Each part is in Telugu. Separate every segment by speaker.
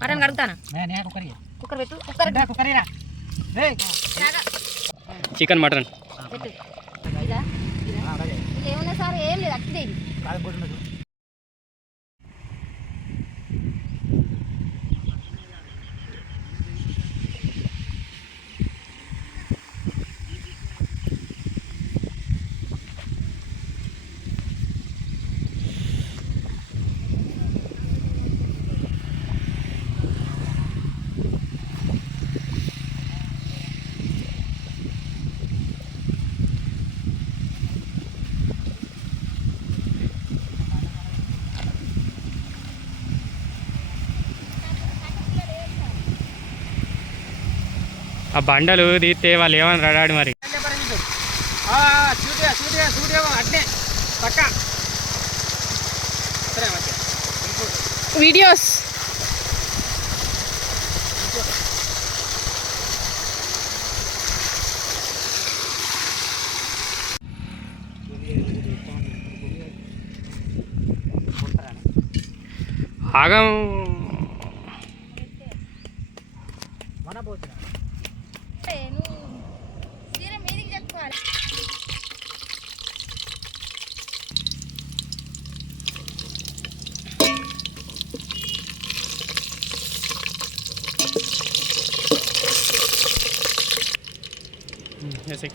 Speaker 1: మటన్ కడుగుతానా కుక్కర్ పెట్టు కుక్కర్
Speaker 2: చికెన్ మటన్.
Speaker 1: ఏమున్నా సార్ ఏం లేదు అట్టిదే.
Speaker 2: ఆ బండలు తీస్తే వాళ్ళు ఏమని రడాడు మరి?
Speaker 1: వీడియోస్.
Speaker 2: ఆగం.
Speaker 3: Ừ, yes,
Speaker 2: I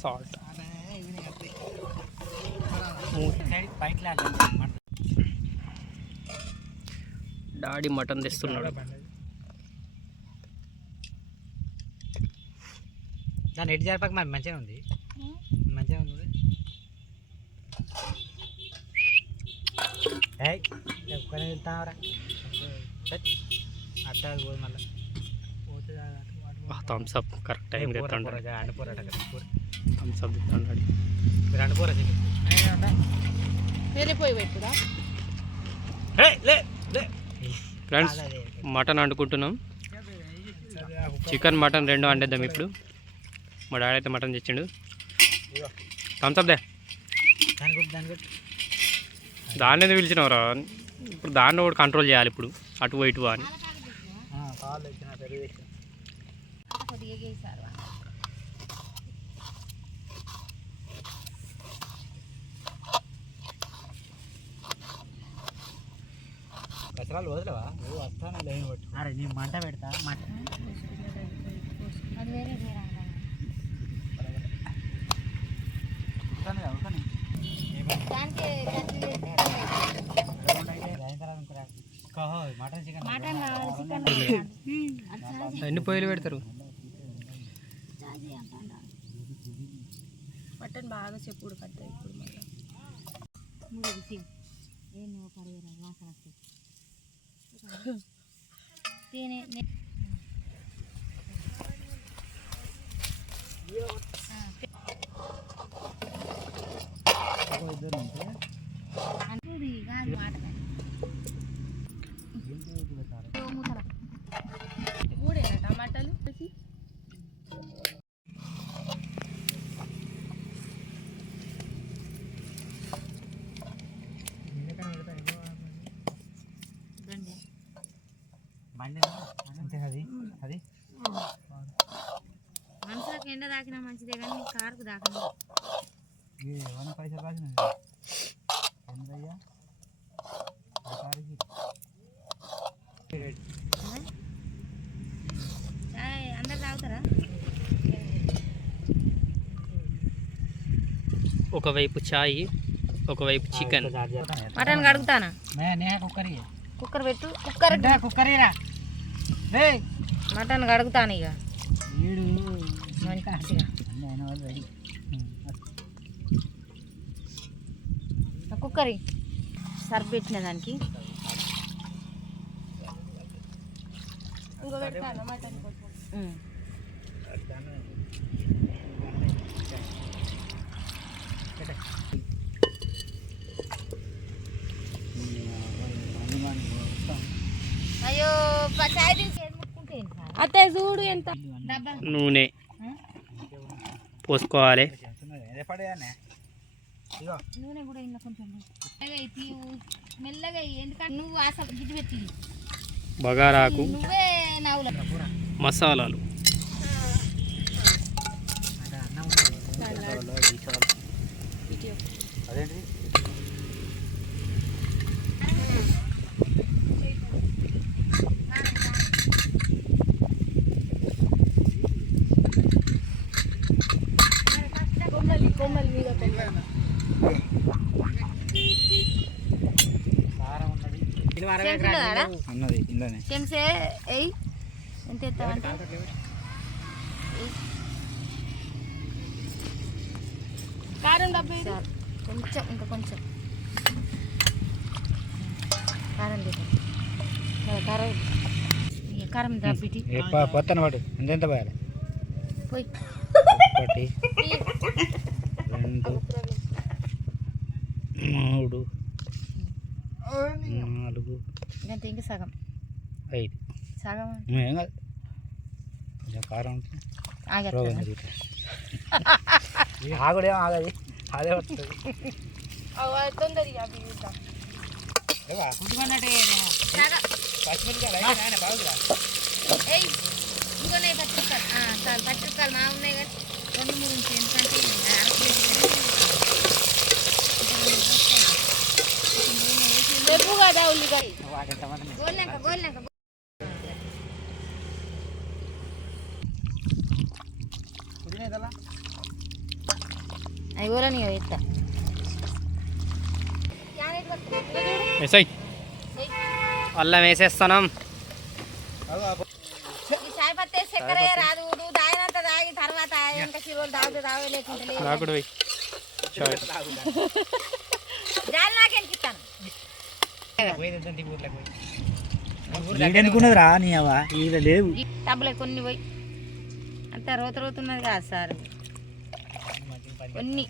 Speaker 3: salt
Speaker 2: daddy mutton తెస్తున్నాడు.
Speaker 3: దాన్ని ఎటు జరపక మరి మంచిగా ఉంది. మంచిగా ఉంది వెళ్తావరా అట్లా పోదు మళ్ళీ. పోతుంది thumbs
Speaker 1: up correct time
Speaker 3: thumbs up
Speaker 2: friends mutton వండుకుంటున్నాం. Chicken mutton రెండు వండేద్దాం ఇప్పుడు. మా డాడీ అయితే మటన్ తెచ్చిండు. థమ్స్ అప్ దే. దాన్ని పిలిచినవరా. ఇప్పుడు దాన్ని కూడా కంట్రోల్ చేయాలి ఇప్పుడు. అటు ఇటు అని.
Speaker 3: దసరాలు వదలవా? నువ్వు వస్తాను లైన్ పట్టు అరే నేను మంట పెడతా. మంట.
Speaker 1: అది వేరే వేరే
Speaker 2: ఎన్ని పొయ్యిలు పెడతారు?
Speaker 1: మటన్ బాగా చెప్పుడు కట్ట ఇప్పుడు మళ్ళీ. ఏం నువ్వు పడిరా వాసన తినే
Speaker 3: ఇద్దరు ఉంటే
Speaker 1: అంటుంది కాదు మాట మూడేనా టమాటాలు
Speaker 3: బండి అంతే అది అది
Speaker 1: మనుషులకు ఎండ దాకినా మంచిదే కానీ కారుకు దాకను
Speaker 3: ఏమైనా పైసలు రాసిన
Speaker 1: చాయ్ అందరు తాగుతారా?
Speaker 2: ఒకవైపు చాయ్ ఒకవైపు చికెన్.
Speaker 1: మటన్ కడుగుతానా?
Speaker 3: కుక్కరి
Speaker 1: కుక్కర్ పెట్టు. కుక్కర్
Speaker 3: కుక్కరిరా. రే
Speaker 1: మటన్ కడుగుతాను ఇక. కుక్కరి సర్ఫ్ పెట్టిన దానికి. ఉమ్. అయ్యో ప- చాయ్ దించి ఏది ముట్టుకుంటే ఏంటి సార్?
Speaker 4: అత్తే చూడు ఎంత
Speaker 2: నూనె? పోసుకోవాలి
Speaker 3: ఇగో
Speaker 1: నూనె కూడా ఇంకా కొంచెం మెల్లగా. ఎందుకంటే నువ్వు అసలు గిడ్డు పెట్టి
Speaker 2: బగారాకు మసాలాలు
Speaker 3: అంటే అన్నం ఉండదు. తీసుకోవాలి. అదేంటిది
Speaker 4: కొమ్మలి కొమ్మలి మీద కొమ్మలి
Speaker 3: కారం ఉన్నది
Speaker 1: చెంచే ఎయ్ ఎంత
Speaker 4: కారం డబ్బు.
Speaker 1: కొంచెం ఇంకా కొంచెం. కారం కారం కారం.
Speaker 3: పొత్తన పోయాలి?
Speaker 1: పోయి.
Speaker 3: ఒకటి రెండు మూడు నాలుగు.
Speaker 1: ఇంకంత ఇంక సగం.
Speaker 3: ఐదు.
Speaker 1: సగం.
Speaker 3: ఏం కాదు. కొంచెం కారం ఆగుడేమో ఆగది. అదే వస్తుంది.
Speaker 4: అవ్వ, తొందర ఇక అవి చూద్దాం.
Speaker 1: సగం ఏయ్ ఇంకొనే పచ్చిమిరపకాయలు. ఆ, చాలు పచ్చిమిరపకాయలు మా ఉన్నాయి కదా రెండు మూడు ఎందుకంటే అర కేజీ కదా.
Speaker 4: లేపు కదా ఉల్లిగడ్డ
Speaker 1: గోల్నాక గోల్నాక అవి గోలని ఎత్తా
Speaker 2: వేసాయి. అల్లం వేసేస్తాం
Speaker 1: ఈ చాయ్
Speaker 3: ఈడనుకున్నది రా నీ అవ్వ. ఈడ లేవు.
Speaker 1: ఈ టబ్బులే కొన్ని పోయి. అంత రోత రోతున్నది కాదు సార్. కొన్ని.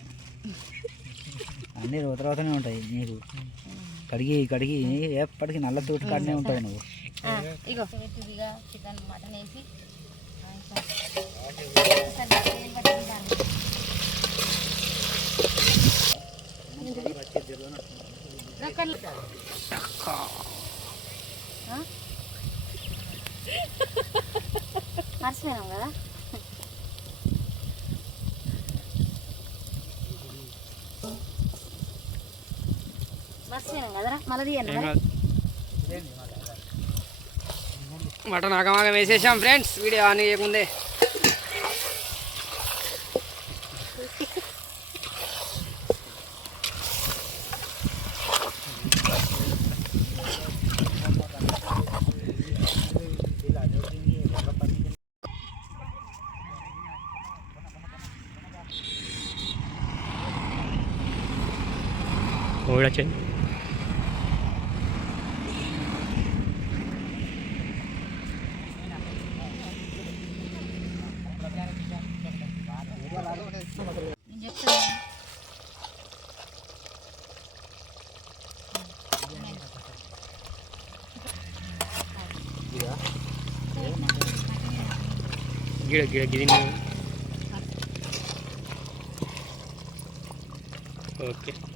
Speaker 3: అన్ని రోత రోతనే ఉంటాయి నీకు. కడిగి కడిగి ఎప్పటికీ నల్ల తోటి కాడనే ఉంటుంది నువ్వు.
Speaker 1: ఇగో. చికెన్ మటన్ వేసి ఆ, ఇంకా. ఒకసారి ఏం పట్టుకుంటాను. రొక్కలు. ఆ? మర్చిపోయాం కదా మర్చిపోయాం కదరా మళ్ళీ తీయండి
Speaker 2: ఏం
Speaker 1: మరి.
Speaker 2: కాదు మటన్ ఆగమాగం వేసేసాం ఫ్రెండ్స్ వీడియో ఆన్ చేయకుందే
Speaker 1: mau racun
Speaker 4: Gila gila gila ni. Okay.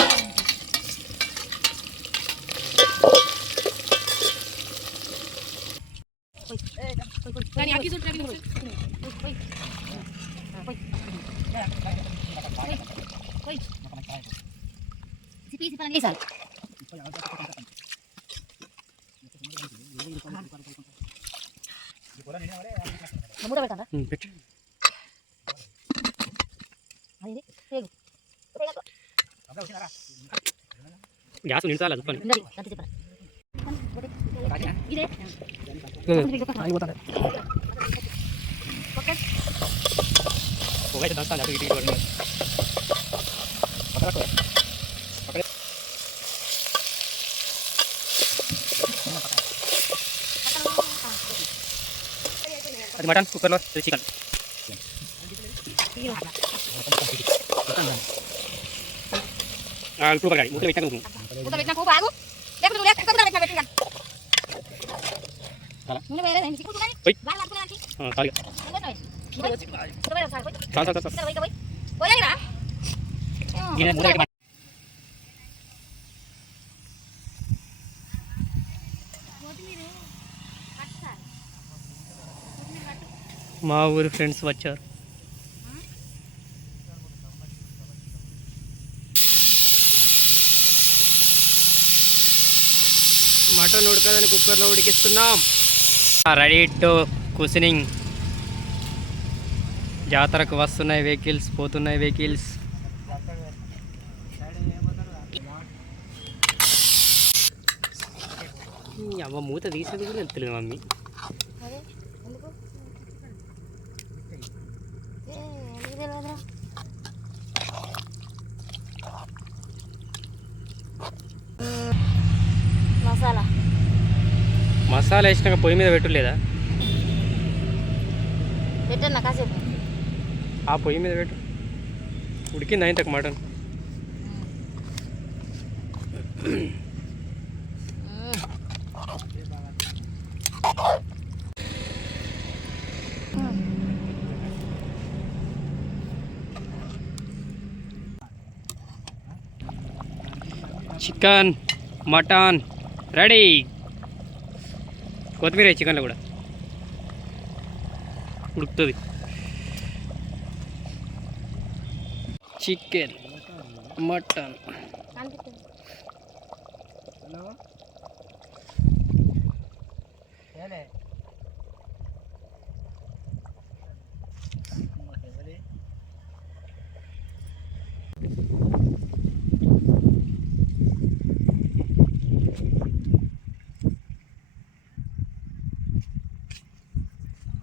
Speaker 1: సిపి సిపి వేసాలి మూత పెట్టాలా
Speaker 2: ఉమ్, పెట్టు
Speaker 1: అది పేగు
Speaker 2: గ్యాస్ నించాలి చెప్పండి
Speaker 1: ఉన్నది గంట చెప్పరా ఇదే
Speaker 2: పొగైతే దంచాలి అటు ఇటు ఇటు అటు. అది మటన్ కుక్కర్లో ఇది చికెన్ ఇప్పుడు పగాలి ముక్కలు పెట్టాక నువ్వు
Speaker 1: మూత పెట్టినా పోపు ఆగు లేకపోతే నువ్వు లేక ఎక్కువ మూత పెట్టినా పెట్టినా
Speaker 2: అలా.
Speaker 1: నువ్వు వేరే దానికి చిక్కుడు కానీ
Speaker 2: పోయ్.
Speaker 1: బాగా పట్టుకోవడానికి
Speaker 2: చాలు
Speaker 1: పోయి. ఇక్కడ పోయి ఒకసారి పోయి.
Speaker 2: చాలు చాలు చాలు
Speaker 1: ఇక్కడ పోయి, ఇక్కడ పోయి. పోయాలిరా? ఏమో.
Speaker 2: ఈయన మూత పెట్టి
Speaker 1: కొత్తిమీర కట్టు సార్. కొత్తిమీర కట్టు.
Speaker 2: మా ఊరి ఫ్రెండ్స్ వచ్చారు. మటన్ ఉడకదని కుక్కర్లో ఉడికిస్తున్నాం. Ready to కుసినింగ్. జాతరకు వస్తున్నాయి వెహికల్స్ పోతున్నాయి వెహికల్స్. అమ్మ మూత తీసేది కూడా తెలుస్తుంది మమ్మీ
Speaker 1: అదే, ఎందుకు? ఏ, ఎందుకు తెలియదురా? మసాలా.
Speaker 2: మసాలా వేసినాక పొయ్యి మీద పెట్టలేదా?
Speaker 1: పెట్టన్నా కాసేపు.
Speaker 2: ఆ పొయ్యి మీద పెట్టు. ఉడికిందా ఇంతకు మటన్? Chicken mutton ready. కొత్తిమీర చికెన్లో కూడా. ఉడుకుతుంది. Chicken mutton.
Speaker 1: కనిపిస్తుంది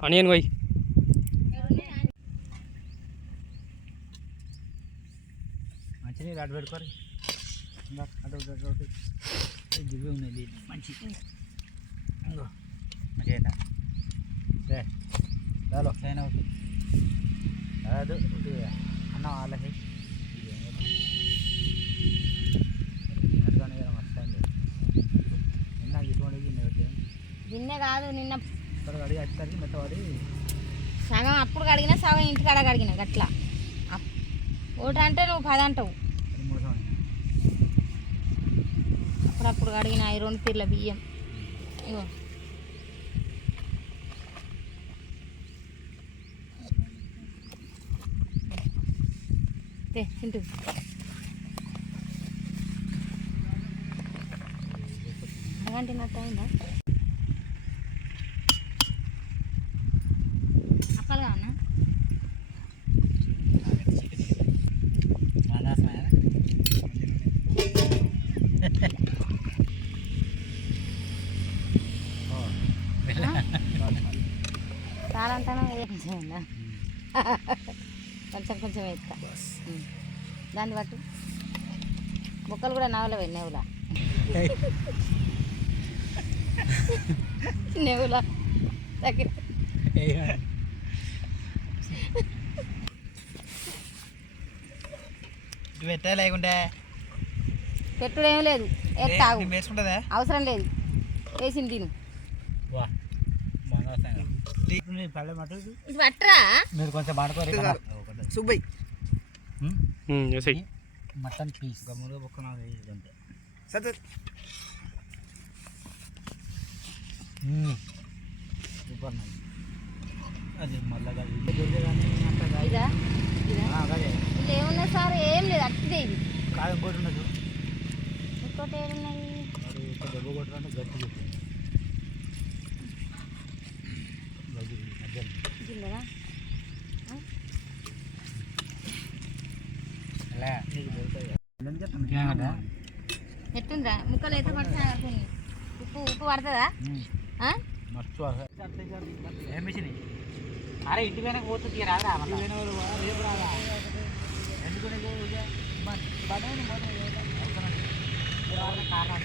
Speaker 2: ఆనియన్ పోయి
Speaker 3: మంచినీళ్ళు అటు పెట్టుకోరు దివ్య నీళ్ళు. మంచి. మంచిగా చాలు సైన్ అవుతుంది. కాదు అన్నం వాళ్ళకి. నిన్న
Speaker 1: కాదు నిన్న సగం అప్పుడు కడిగినా సగం ఇంటికాడ కడిగిన గట్లా. ఒకటి అంటే నువ్వు పది అంటావు. అప్పుడప్పుడు కడిగిన ఈ రెండు తీర్ల బియ్యం. ఇగో. తింటు. అరగంటినట్టు అయిందా అప్పాలు చాలా అంటాను కొంచెం? కొంచెం కొంచెం వేస్తా. దాన్ని బట్టు బొక్కలు కూడా నవ్వులవే నెవులా నెవులా దగ్గర
Speaker 3: ఎత్తా లేకుంటే?
Speaker 1: పెట్టుడు లేదు. అవసరం లేదు. వేసింది తిను. ఇటు పట్టరా
Speaker 3: మీరు కొంచెం పడుకోరు
Speaker 5: సుబ్బయ్
Speaker 2: వేసాయి
Speaker 3: మటన్ పీస్. గమ్ముగా ఒక్క నాకు వేయదు అంతే.
Speaker 5: సత్
Speaker 3: సూపర్ అది మళ్ళా. ఇది.
Speaker 1: ఇదా? ఇదా? ఇది ఏమున్నా సార్? ఏం లేదు అట్టిదే ఇది.
Speaker 3: కాదు ఇంకోటి ఉండదు
Speaker 1: ఇంకోటి
Speaker 3: ఒక దెబ్బ కొట్టాలంటే గట్టి నీకు దొరుకుతాయి
Speaker 1: ఎట్టుందా ముక్కలు అయితే పడుతుంది ఉప్పు ఉప్పు పడుతుందా?
Speaker 3: మస్తు అరే ఇంటి వెనక పోతుంది రాదా రేపు రాదా? ఎందుకు నీకు ఇక బ- బడాయి పోతే అవసరం లేదు. ఎవరైనా కారణం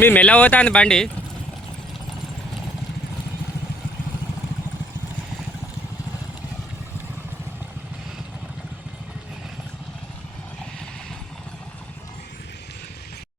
Speaker 2: మేము ఎలా పోతుంది బండి.